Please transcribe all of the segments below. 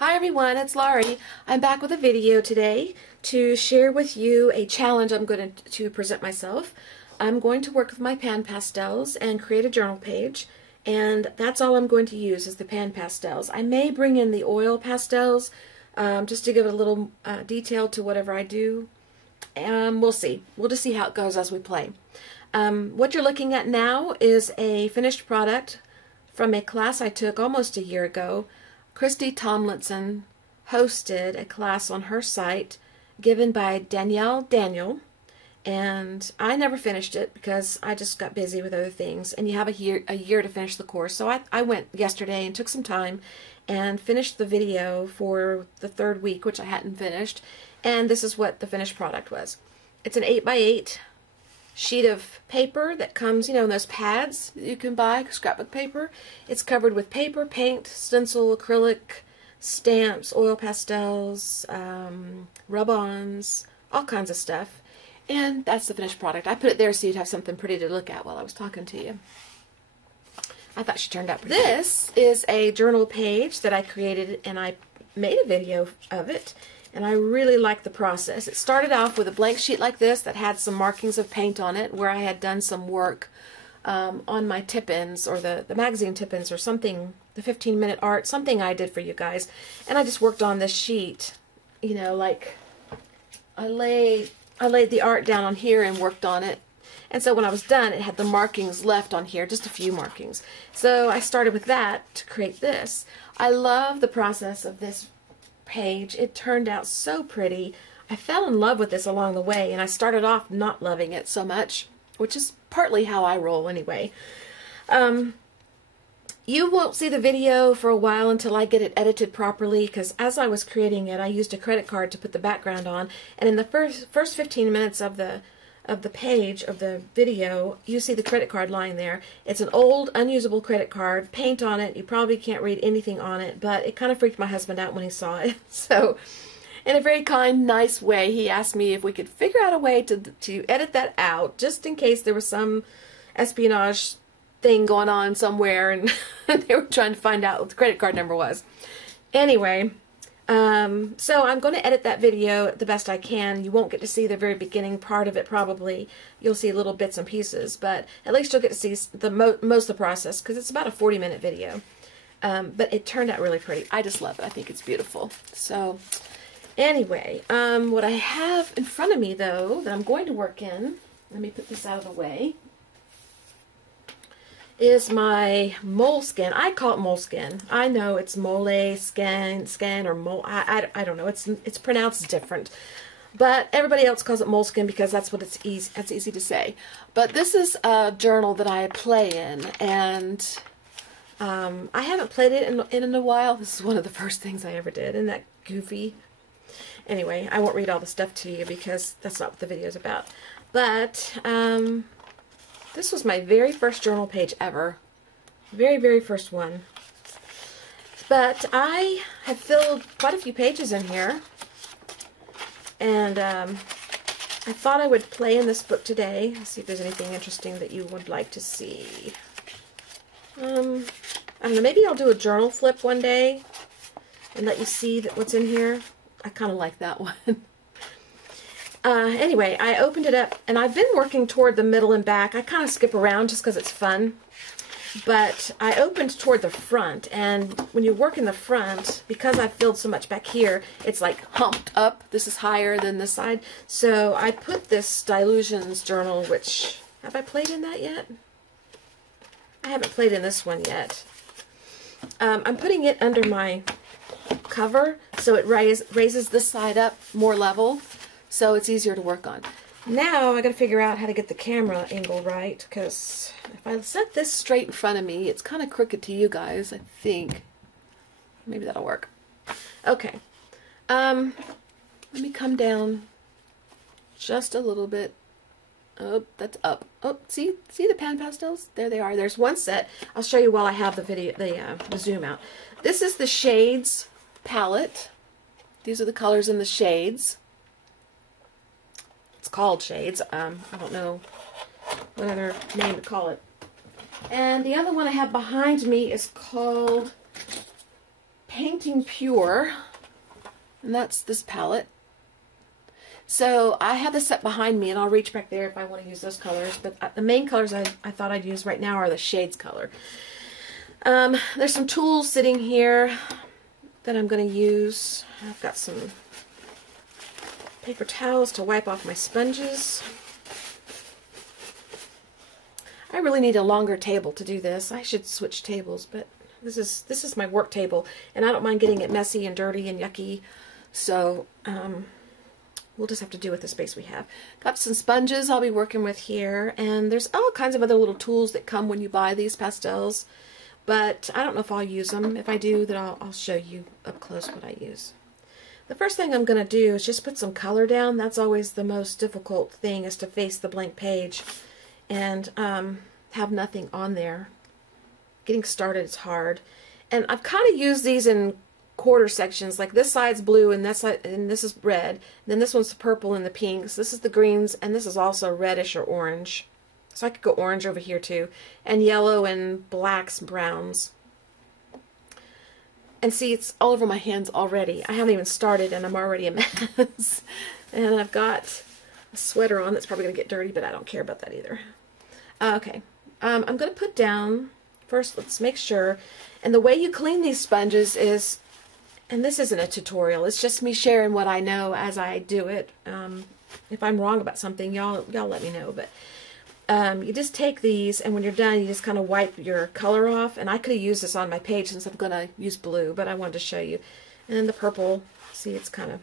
Hi everyone, it's Laurie. I'm back with a video today to share with you a challenge I'm going to present myself. I'm going to work with my pan pastels and create a journal page, and that's all I'm going to use is the pan pastels. I may bring in the oil pastels just to give it a little detail to whatever I do. We'll see. We'll just see how it goes as we play. What you're looking at now is a finished product from a class I took almost a year ago. Christy Tomlinson hosted a class on her site given by Daniel, and I never finished it because I just got busy with other things, and you have a year to finish the course. So I went yesterday and took some time and finished the video for the third week, which I hadn't finished, and this is what the finished product was. It's an 8x8 sheet of paper that comes, you know, in those pads that you can buy, scrapbook paper. It's covered with paper, paint, stencil, acrylic, stamps, oil pastels, rub-ons, all kinds of stuff. And that's the finished product. I put it there so you'd have something pretty to look at while I was talking to you. I thought she turned out pretty good. This is a journal page that I created, and I made a video of it. And I really like the process. It started off with a blank sheet like this that had some markings of paint on it where I had done some work on my tip-ins, or the magazine tip-ins or something, the 15-minute art, something I did for you guys. And I just worked on this sheet, you know, like I laid the art down on here and worked on it. And so when I was done, it had the markings left on here, just a few markings. So I started with that to create this. I love the process of this page. It turned out so pretty. I fell in love with this along the way, and I started off not loving it so much, which is partly how I roll anyway. You won't see the video for a while until I get it edited properly, because as I was creating it, I used a credit card to put the background on, and in the first 15 minutes of the page of the video, you see the credit card lying there. It's an old, unusable credit card, paint on it. You probably can't read anything on it, but it kind of freaked my husband out when he saw it. So, in a very kind, nice way, he asked me if we could figure out a way to edit that out, just in case there was some espionage thing going on somewhere, and they were trying to find out what the credit card number was. Anyway, so I'm going to edit that video the best I can. You won't get to see the very beginning part of it probably. You'll see little bits and pieces, but at least you'll get to see the most of the process, because it's about a 40-minute video. But it turned out really pretty. I just love it. I think it's beautiful. So anyway, what I have in front of me, though, that I'm going to work in, let me put this out of the way, is my moleskin. I call it moleskin. I know it's mole skin or mole. I don't know. It's pronounced different, but everybody else calls it moleskin because that's what it's easy. That's easy to say. But this is a journal that I play in, and I haven't played it in a while. This is one of the first things I ever did. Isn't that goofy? Anyway, I won't read all the stuff to you because that's not what the video is about. But this was my very first journal page ever. Very first one. But I have filled quite a few pages in here. And I thought I would play in this book today. Let's see if there's anything interesting that you would like to see. I don't know, maybe I'll do a journal flip one day and let you see what's in here. I kind of like that one. Anyway, I opened it up, and I've been working toward the middle and back. I kind of skip around just because it's fun. But I opened toward the front, and when you work in the front, because I've filled so much back here, it's like humped up. This is higher than this side. So I put this Dilutions journal, which, have I played in that yet? I haven't played in this one yet. I'm putting it under my cover, so it raises this side up more level. So it's easier to work on. Now I got to figure out how to get the camera angle right, because if I set this straight in front of me, it's kind of crooked to you guys, I think. Maybe that'll work. Okay. Let me come down just a little bit. Oh, that's up. Oh, see the pan pastels? There they are. There's one set. I'll show you while I have the video, the zoom out. This is the Shades palette. These are the colors in the shades. It's called Shades. I don't know what other name to call it. And the other one I have behind me is called Painting Pure, and that's this palette. So I have this set behind me, and I'll reach back there if I want to use those colors, but the main colors I thought I'd use right now are the shades color. There's some tools sitting here that I'm going to use. I've got some paper towels to wipe off my sponges. I really need a longer table to do this. I should switch tables, but this is my work table, and I don't mind getting it messy and dirty and yucky, so we'll just have to do with the space we have. Got some sponges I'll be working with here, and there's all kinds of other little tools that come when you buy these pastels, but I don't know if I'll use them. If I do, then I'll show you up close what I use. The first thing I'm going to do is just put some color down. That's always the most difficult thing, is to face the blank page and have nothing on there. Getting started is hard. And I've kind of used these in quarter sections, like this side's blue and this is red, and then this one's the purple and the pinks, this is the greens, and this is also reddish or orange. So I could go orange over here too, and yellow and blacks and browns. And see, it's all over my hands already. I haven't even started and I'm already a mess. And I've got a sweater on that's probably going to get dirty, but I don't care about that either. Okay, I'm going to put down, first let's make sure, and the way you clean these sponges is, and this isn't a tutorial, it's just me sharing what I know as I do it. If I'm wrong about something, y'all let me know. But you just take these, and when you're done, you just kind of wipe your color off. And I could have used this on my page since I'm going to use blue, but I wanted to show you. And then the purple, see, it's kind of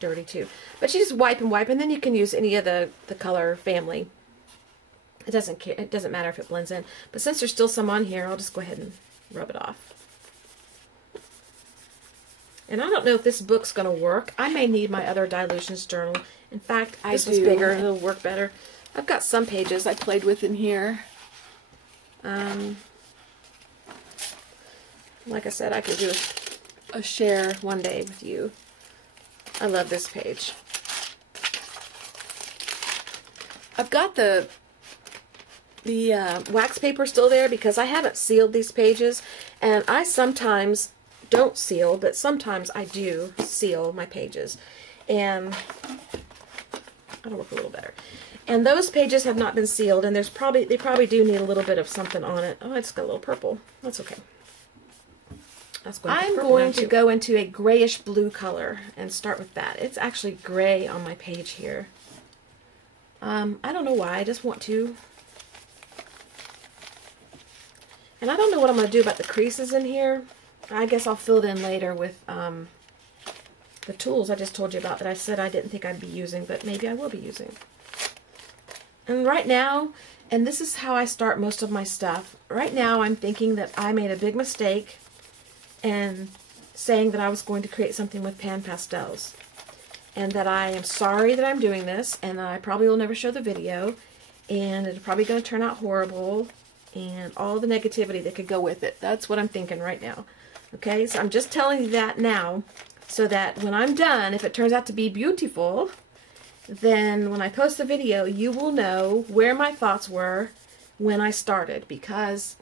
dirty too. But you just wipe and wipe, and then you can use any of the color family. It doesn't matter if it blends in. But since there's still some on here, I'll just go ahead and rub it off. And I don't know if this book's going to work. I may need my other dilutions journal. In fact, this was bigger. It'll work better. I've got some pages I played with in here. Like I said, I could do a share one day with you. I love this page. I've got the wax paper still there because I haven't sealed these pages, and I sometimes don't seal, but sometimes I do seal my pages, and that'll work a little better. And those pages have not been sealed, and they probably do need a little bit of something on it. Oh, it's got a little purple. That's okay. I'm going to go into a grayish blue color and start with that. It's actually gray on my page here. I don't know why. I just want to. And I don't know what I'm going to do about the creases in here. I guess I'll fill it in later with the tools I just told you about that I said I didn't think I'd be using, but maybe I will be using. And right now, and this is how I start most of my stuff, right now I'm thinking that I made a big mistake in saying that I was going to create something with pan pastels. And that I am sorry that I'm doing this, and I probably will never show the video, and it's probably going to turn out horrible, and all the negativity that could go with it. That's what I'm thinking right now. Okay, so I'm just telling you that now, so that when I'm done, if it turns out to be beautiful, then when I post the video, you will know where my thoughts were when I started, because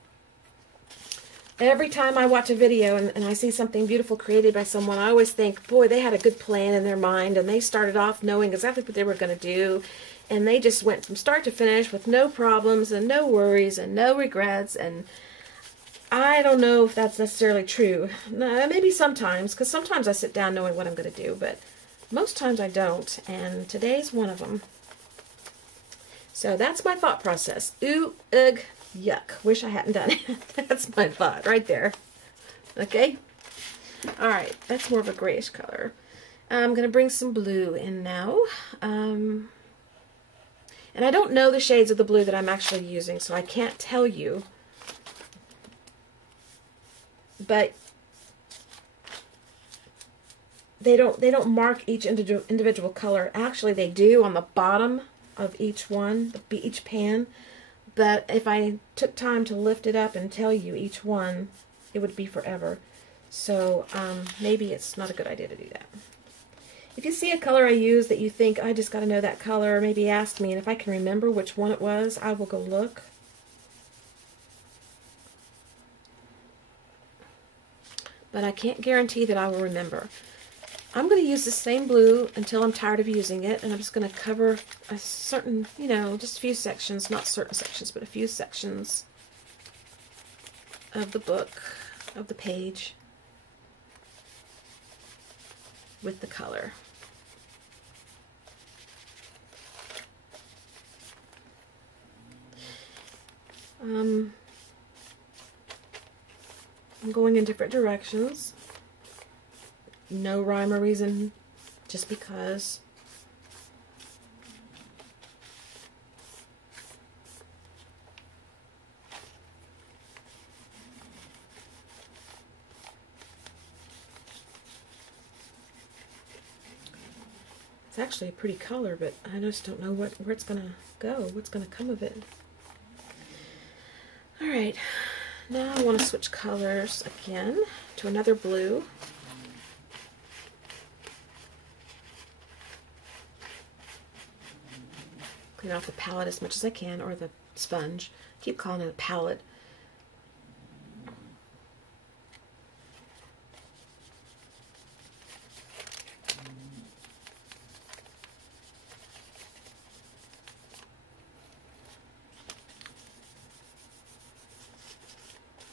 every time I watch a video and I see something beautiful created by someone, I always think, boy, they had a good plan in their mind, and they started off knowing exactly what they were going to do, and they just went from start to finish with no problems and no worries and no regrets. And I don't know if that's necessarily true. Maybe sometimes, because sometimes I sit down knowing what I'm going to do, but most times I don't, and today's one of them. So that's my thought process. Ooh, ugh, yuck. Wish I hadn't done it. That's my thought right there. Okay? Alright, that's more of a grayish color. I'm going to bring some blue in now. And I don't know the shades of the blue that I'm actually using, so I can't tell you. But they don't mark each individual color. Actually, they do on the bottom of each one, each pan. But if I took time to lift it up and tell you each one, it would be forever. So maybe it's not a good idea to do that. If you see a color I use that you think, I just got to know that color, maybe ask me, and if I can remember which one it was, I will go look. but I can't guarantee that I will remember. I'm going to use the same blue until I'm tired of using it, and I'm just going to cover a certain, you know, just a few sections, not certain sections, but a few sections of the book, of the page, with the color. I'm going in different directions. No rhyme or reason, just because. It's actually a pretty color, but I just don't know where it's going to go, what's going to come of it. Alright, now I want to switch colors again to another blue. Clean off the palette as much as I can, or the sponge. I keep calling it a palette.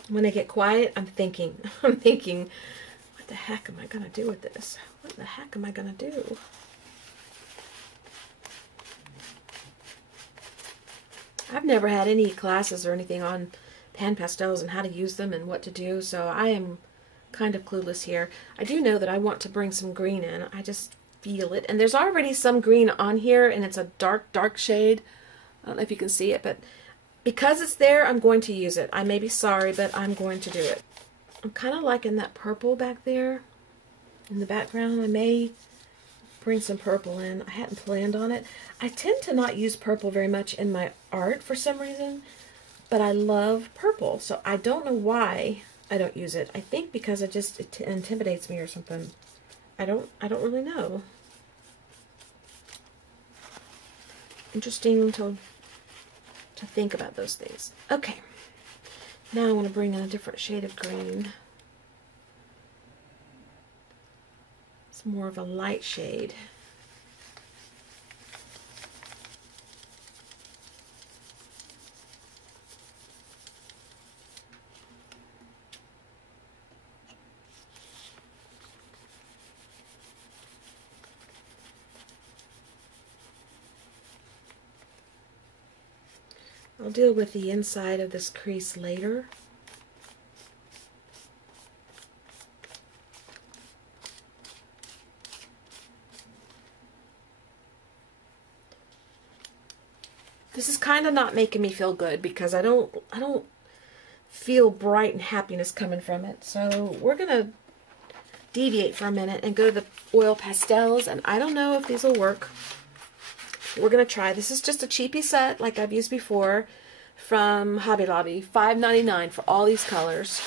When I get quiet, I'm thinking, what the heck am I going to do with this? What the heck am I going to do? I've never had any classes or anything on pan pastels and how to use them and what to do, so I am kind of clueless here. I do know that I want to bring some green in. I just feel it. And there's already some green on here, and it's a dark, dark shade. I don't know if you can see it, but because it's there, I'm going to use it. I may be sorry, but I'm going to do it. I'm kind of liking that purple back there in the background. I may bring some purple in. I hadn't planned on it. I tend to not use purple very much in my art for some reason, but I love purple, so I don't know why I don't use it. I think because it intimidates me or something. I don't really know. Interesting to think about those things. Okay, now I want to bring in a different shade of green. It's more of a light shade. I'll deal with the inside of this crease later. This is kind of not making me feel good because I don't feel bright and happiness coming from it. So we're gonna deviate for a minute and go to the oil pastels, and I don't know if these will work. We're going to try. This is just a cheapy set like I've used before from Hobby Lobby. $5.99 for all these colors.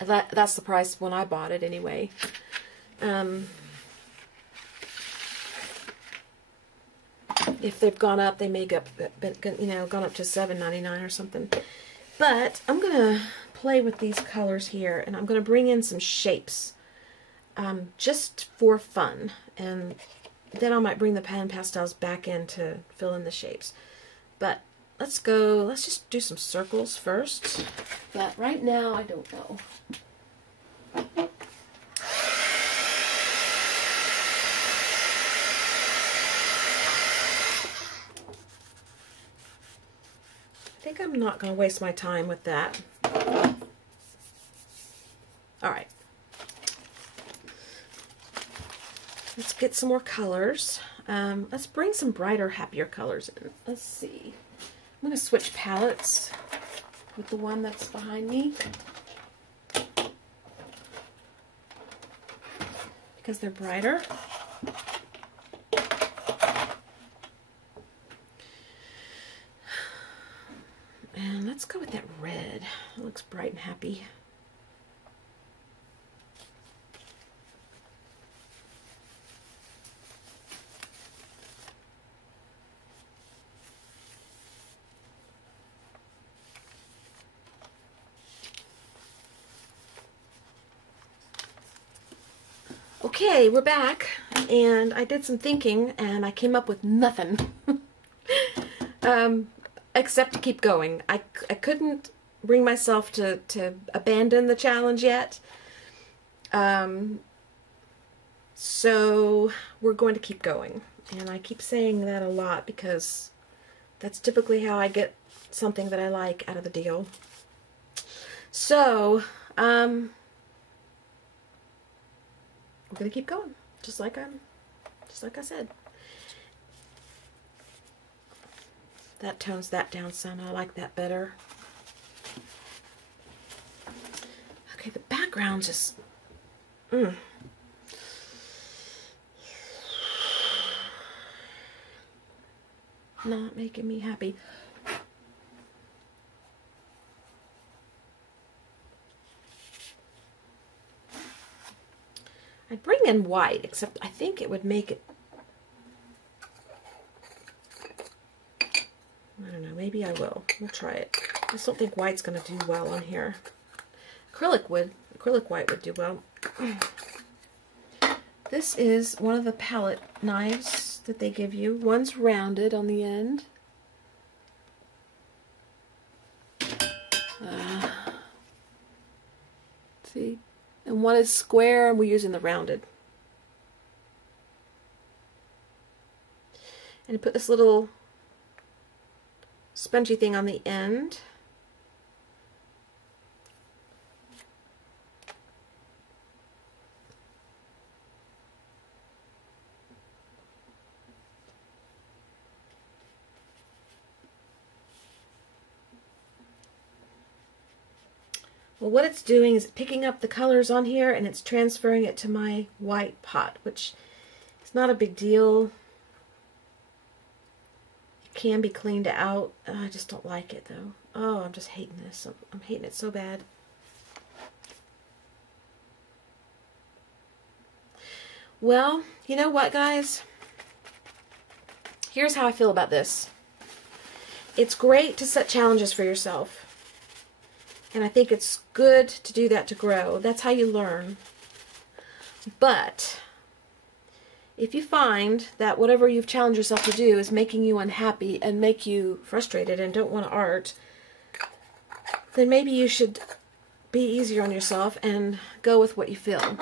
That's the price when I bought it anyway. If they've gone up, they may gone up to $7.99 or something. But I'm going to play with these colors here, and I'm going to bring in some shapes just for fun. And then I might bring the pan pastels back in to fill in the shapes. But let's just do some circles first. But right now, I don't know. I think I'm not going to waste my time with that. All right. Let's get some more colors. Let's bring some brighter, happier colors in. Let's see. I'm going to switch palettes with the one that's behind me because they're brighter. And let's go with that red. It looks bright and happy. Okay, we're back, and I did some thinking, and I came up with nothing. Except to keep going. I couldn't bring myself to abandon the challenge yet. So we're going to keep going. And I keep saying that a lot because that's typically how I get something that I like out of the deal. So, we're going to keep going, just like I said. That tones that down some. I like that better. Okay, the background just not making me happy. I'd bring in white, except I think it would make it, I don't know, maybe I will. We'll try it. I just don't think white's going to do well on here. Acrylic white would do well. This is one of the palette knives that they give you. One's rounded on the end. See? And one is square, and we're using the rounded. And you put this little spongy thing on the end. Well, what it's doing is picking up the colors on here and it's transferring it to my white pot, which is not a big deal. It can be cleaned out. I just don't like it though. Oh, I'm just hating this. I'm hating it so bad. Well, you know what, guys? Here's how I feel about this. It's great to set challenges for yourself. And I think it's good to do that to grow. That's how you learn. But if you find that whatever you've challenged yourself to do is making you unhappy and make you frustrated and don't want to art, then maybe you should be easier on yourself and go with what you feel.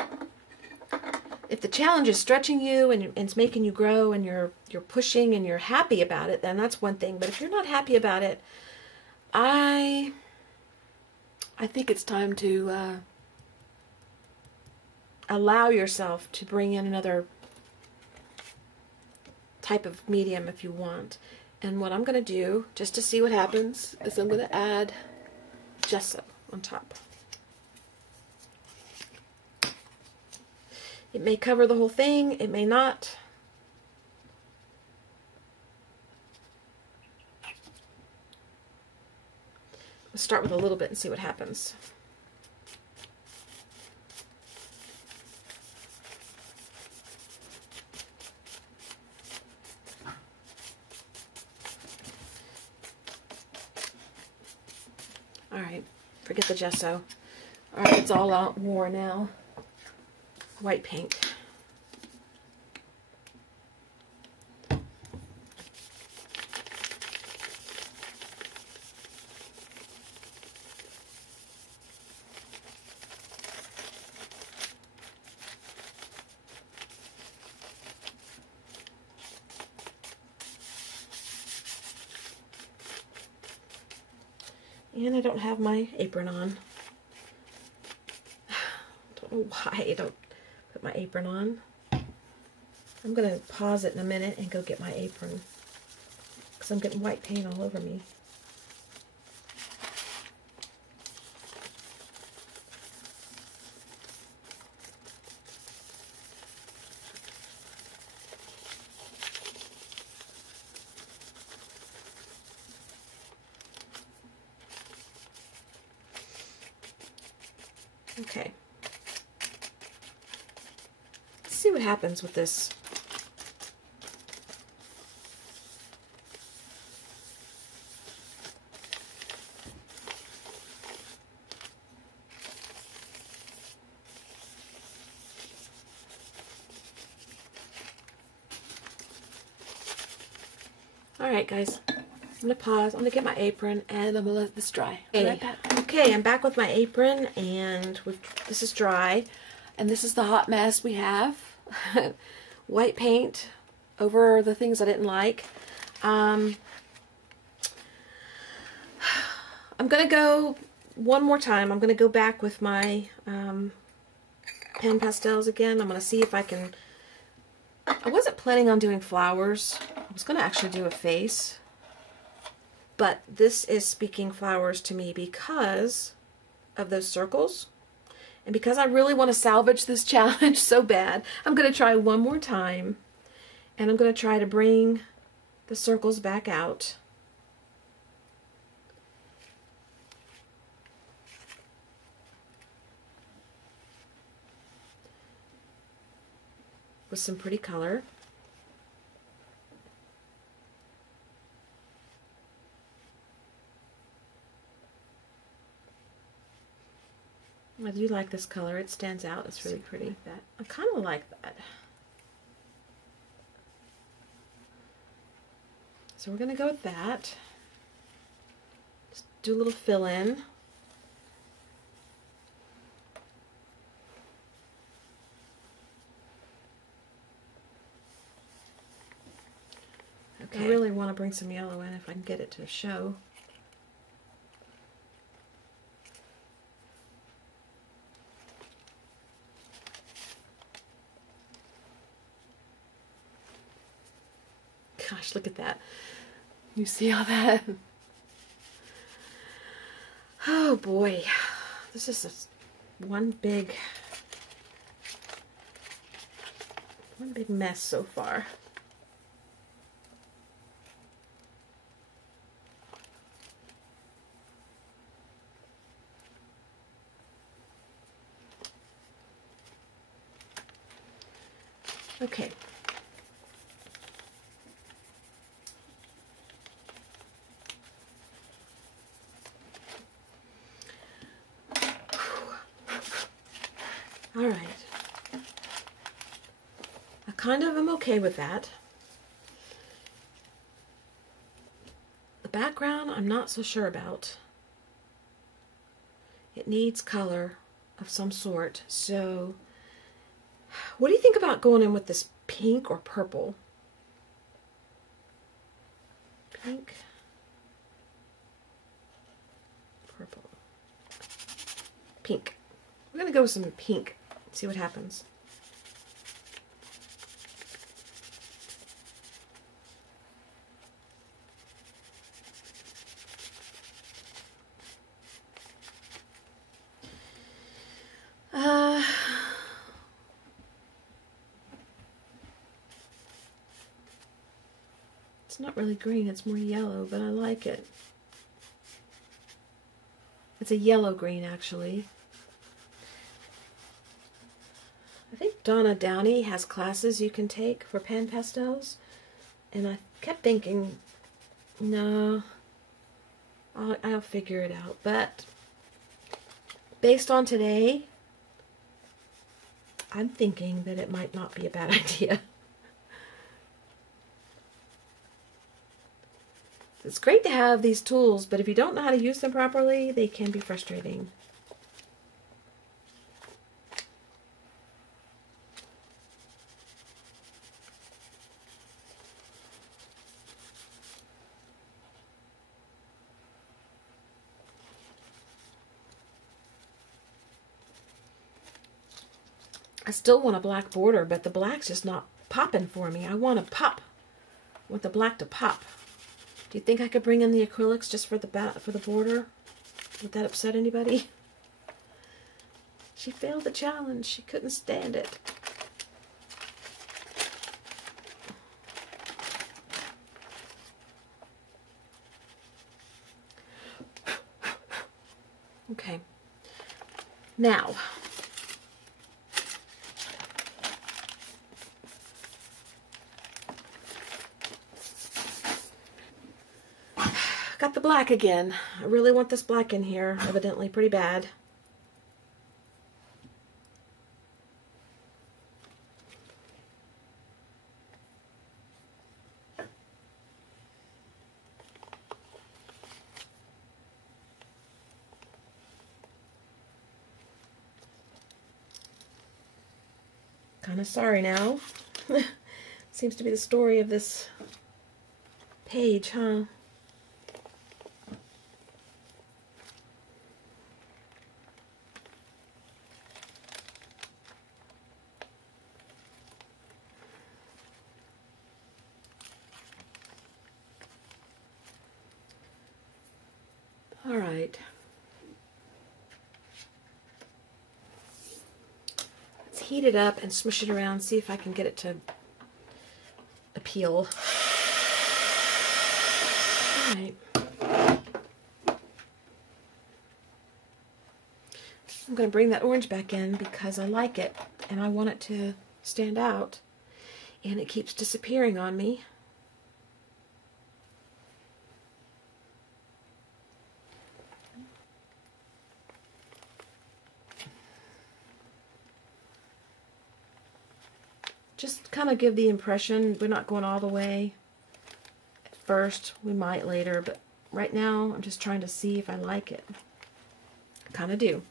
If the challenge is stretching you and it's making you grow and you're pushing and you're happy about it, then that's one thing. But if you're not happy about it, I think it's time to allow yourself to bring in another type of medium if you want. And what I'm going to do, just to see what happens, is I'm going to add gesso on top. It may cover the whole thing, it may not. Let's start with a little bit and see what happens. Alright, forget the gesso. Alright, it's all out war now. White paint. And I don't have my apron on. Don't know why I don't put my apron on. I'm going to pause it in a minute and go get my apron, because I'm getting white paint all over me. Okay. Let's see what happens with this. Alright guys, I'm going to pause. I'm going to get my apron and I'm going to let this dry. Right back. Okay, I'm back with my apron and this is dry. And this is the hot mess we have. White paint over the things I didn't like. I'm going to go one more time. I'm going to go back with my pan pastels again. I'm going to see if I can... I wasn't planning on doing flowers. I was going to actually do a face. But this is speaking flowers to me because of those circles. And because I really want to salvage this challenge so bad, I'm going to try one more time. And I'm going to try to bring the circles back out. With some pretty color. I do like this color. It stands out. It's really pretty. I kind of like that. So we're going to go with that. Just do a little fill in. Okay. I really want to bring some yellow in if I can get it to show. Gosh, look at that. You see all that? Oh boy. This is one big mess so far. Okay. All right. I kind of am okay with that. The background, I'm not so sure about. It needs color of some sort, so what do you think about going in with this pink or purple? Pink, purple, pink. We're going to go with some pink, see what happens. It's not really green, it's more yellow, but I like it. It's a yellow green, actually. I think Donna Downey has classes you can take for pan pastels, and I kept thinking, no, I'll figure it out. But based on today, I'm thinking that it might not be a bad idea. It's great to have these tools, but if you don't know how to use them properly, they can be frustrating. I still want a black border, but the black's just not popping for me. I want to pop. I want the black to pop. Do you think I could bring in the acrylics just for the border? Would that upset anybody? She failed the challenge. She couldn't stand it. Okay. Now, got the black again. I really want this black in here, evidently pretty bad. Kind of sorry now. Seems to be the story of this page, huh? All right. Let's heat it up and smush it around, see if I can get it to appeal. All right. I'm going to bring that orange back in because I like it and I want it to stand out, and it keeps disappearing on me. Just kind of give the impression we're not going all the way at first. We might later, but right now I'm just trying to see if I like it. I kind of do.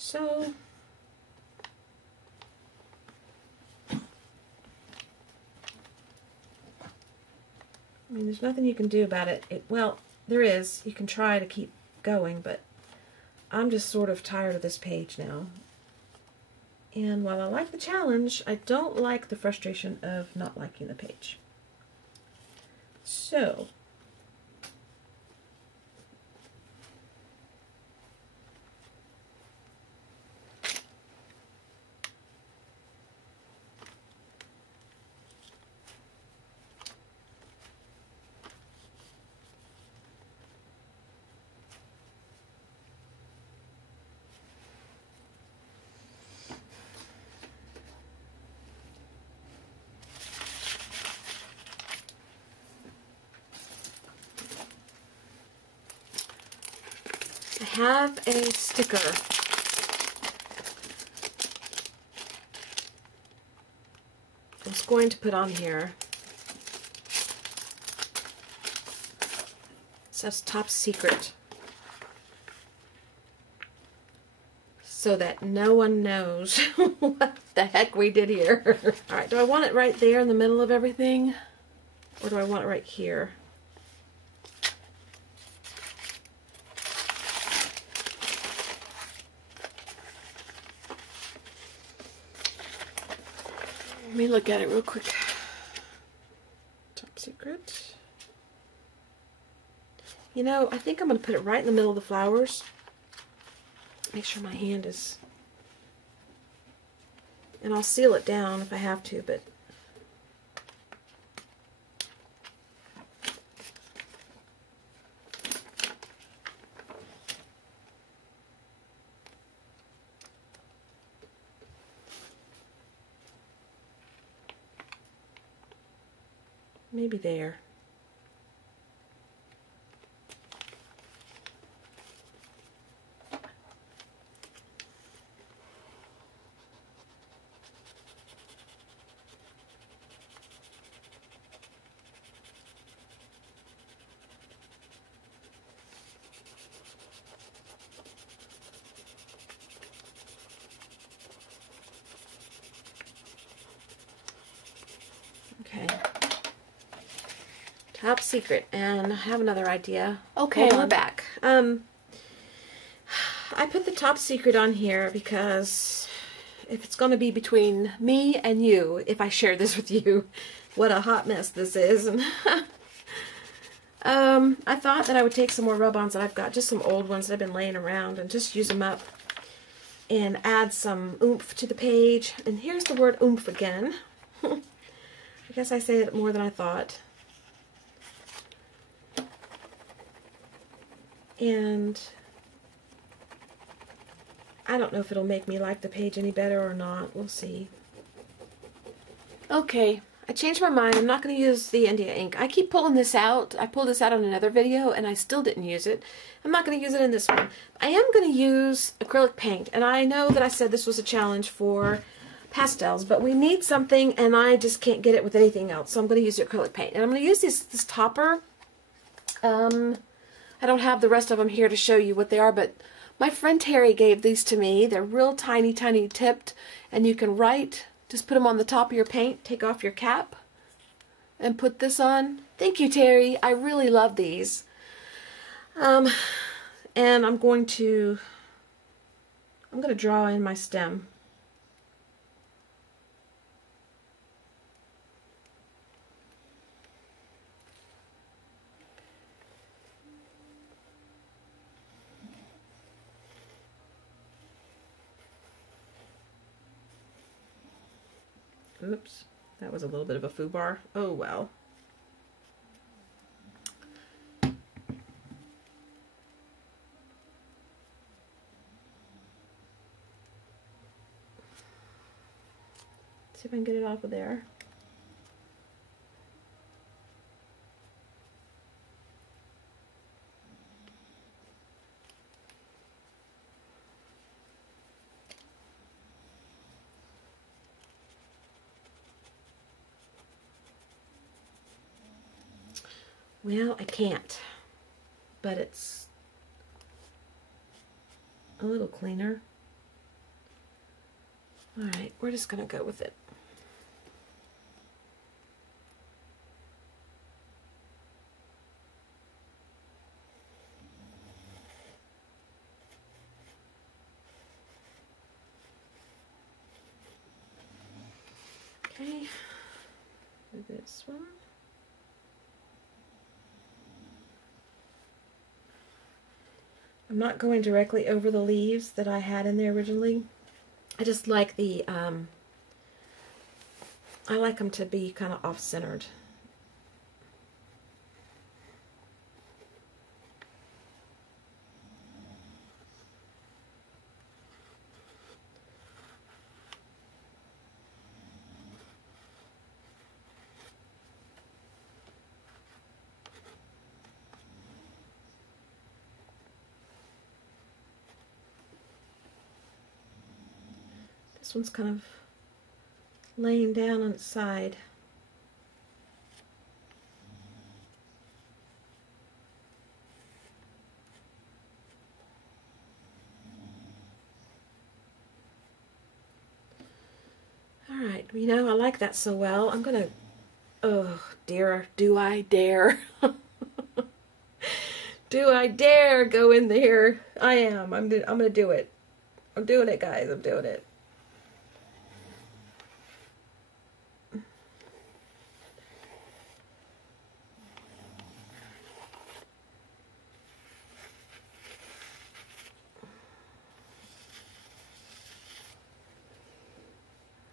So, I mean, there's nothing you can do about it. Well, there is. You can try to keep going, but I'm just sort of tired of this page now. And while I like the challenge, I don't like the frustration of not liking the page. So, I have a sticker. I was going to put on here. It says Top Secret, so that no one knows what the heck we did here. Alright, do I want it right there in the middle of everything? Or do I want it right here? Let me look at it real quick. Top Secret. You know, I think I'm going to put it right in the middle of the flowers. Make sure my hand is... And I'll seal it down if I have to, but... maybe there. Okay. Top Secret, and I have another idea. Okay, we're back. I put the Top Secret on here because if it's going to be between me and you, if I share this with you, what a hot mess this is. And I thought that I would take some more rub-ons that I've got, just some old ones that have been laying around, and just use them up and add some oomph to the page. And here's the word oomph again. I guess I say it more than I thought. And I don't know if it'll make me like the page any better or not. We'll see. Okay, I changed my mind. I'm not going to use the India ink. I keep pulling this out. I pulled this out on another video and I still didn't use it. I'm not going to use it in this one. I am going to use acrylic paint. And I know that I said this was a challenge for pastels, but we need something and I just can't get it with anything else. So I'm going to use the acrylic paint. And I'm going to use this topper. I don't have the rest of them here to show you what they are, but my friend Terry gave these to me. They're real tiny, tiny tipped, and you can write, just put them on the top of your paint, take off your cap, and put this on. Thank you, Terry. I really love these. And I'm going to draw in my stem. Oops, that was a little bit of a foobar. Oh well. See if I can get it off of there. Well, I can't, but it's a little cleaner. All right, we're just going to go with it. Okay, this one. I'm not going directly over the leaves that I had in there originally. I just like the, I like them to be kind of off-centered. This one's kind of laying down on its side. All right, you know, I like that so well. I'm gonna, oh dear, do I dare? Do I dare go in there? I am. I'm gonna do it. I'm doing it, guys. I'm doing it.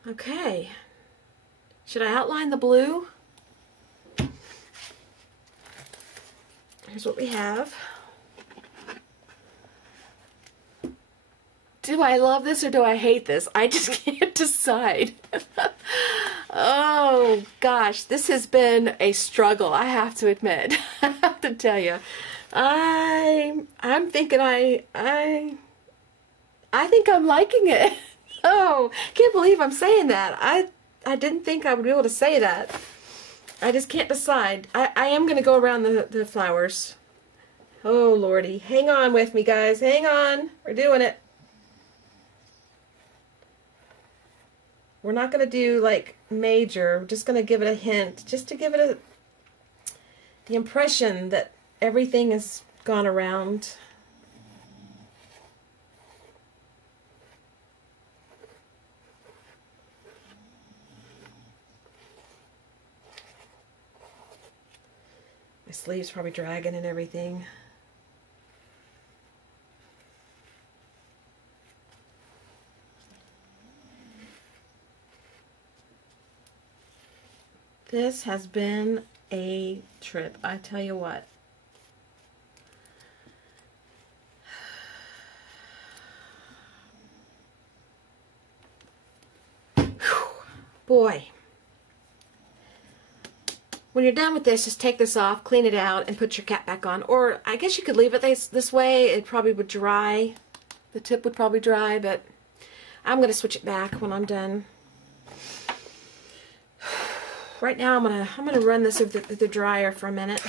Okay, should I outline the blue? Here's what we have. Do I love this or do I hate this? I just can't decide. Oh gosh, this has been a struggle, I have to admit. I have to tell you. I'm thinking I think I'm liking it. Oh, can't believe I'm saying that. I didn't think I would be able to say that. I just can't decide. I am going to go around the flowers. Oh, Lordy. Hang on with me, guys. Hang on. We're doing it. We're not going to do, like, major. We're just going to give it a hint. Just to give it the impression that everything has gone around. My sleeve's probably dragging and everything. This has been a trip, I tell you what. Boy. When you're done with this, just take this off, clean it out, and put your cap back on. Or I guess you could leave it this way. It probably would dry. The tip would probably dry, but I'm going to switch it back when I'm done. Right now, I'm gonna run this through the dryer for a minute.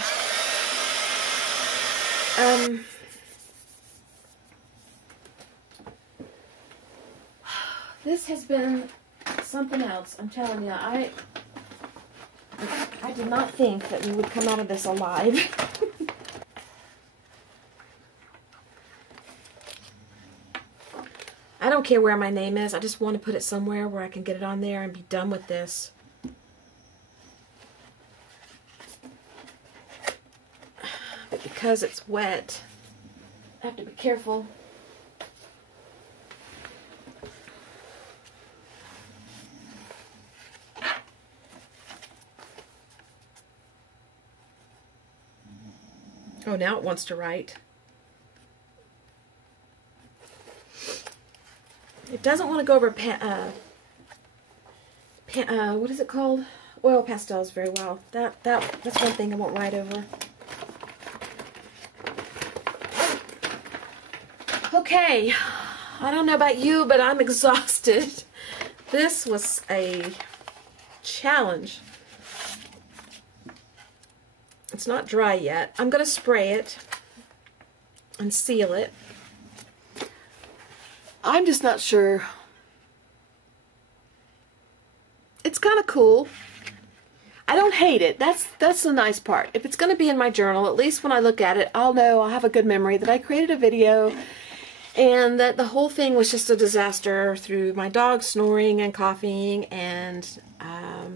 This has been something else. I'm telling you, I did not think that we would come out of this alive. I don't care where my name is. I just want to put it somewhere where I can get it on there and be done with this. But because it's wet, I have to be careful. Oh, now it wants to write. It doesn't want to go over what is it called? Oil pastels very well. That's one thing I won't write over. Okay, I don't know about you, but I'm exhausted. This was a challenge. It's not dry yet. I'm going to spray it and seal it. I'm just not sure. It's kind of cool. I don't hate it. That's the nice part. If it's going to be in my journal, at least when I look at it, I'll know, I'll have a good memory that I created a video and that the whole thing was just a disaster through my dog snoring and coughing and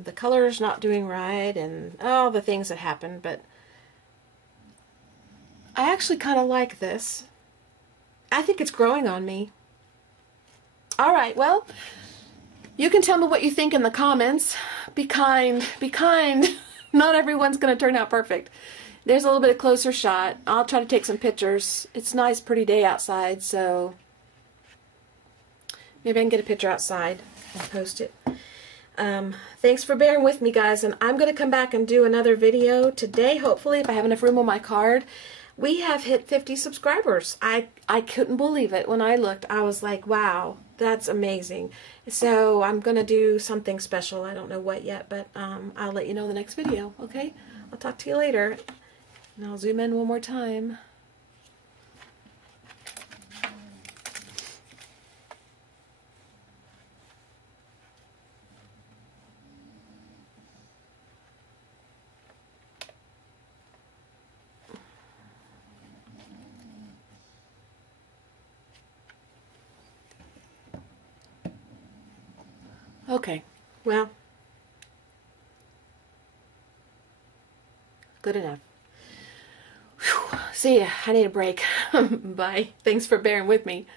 the colors not doing right and all the things that happened. But I actually kind of like this. I think it's growing on me. Alright, well, you can tell me what you think in the comments. Be kind. Be kind. Not everyone's going to turn out perfect. There's a little bit of closer shot. I'll try to take some pictures. It's a nice, pretty day outside, so maybe I can get a picture outside and post it. Thanks for bearing with me, guys, and I'm going to come back and do another video today, hopefully, if I have enough room on my card. We have hit 50 subscribers. I couldn't believe it. When I looked, I was like, wow, that's amazing. So I'm going to do something special. I don't know what yet, but I'll let you know in the next video, okay? I'll talk to you later. And I'll zoom in one more time. Okay, well, good enough. Whew. See ya. I need a break. Bye. Thanks for bearing with me.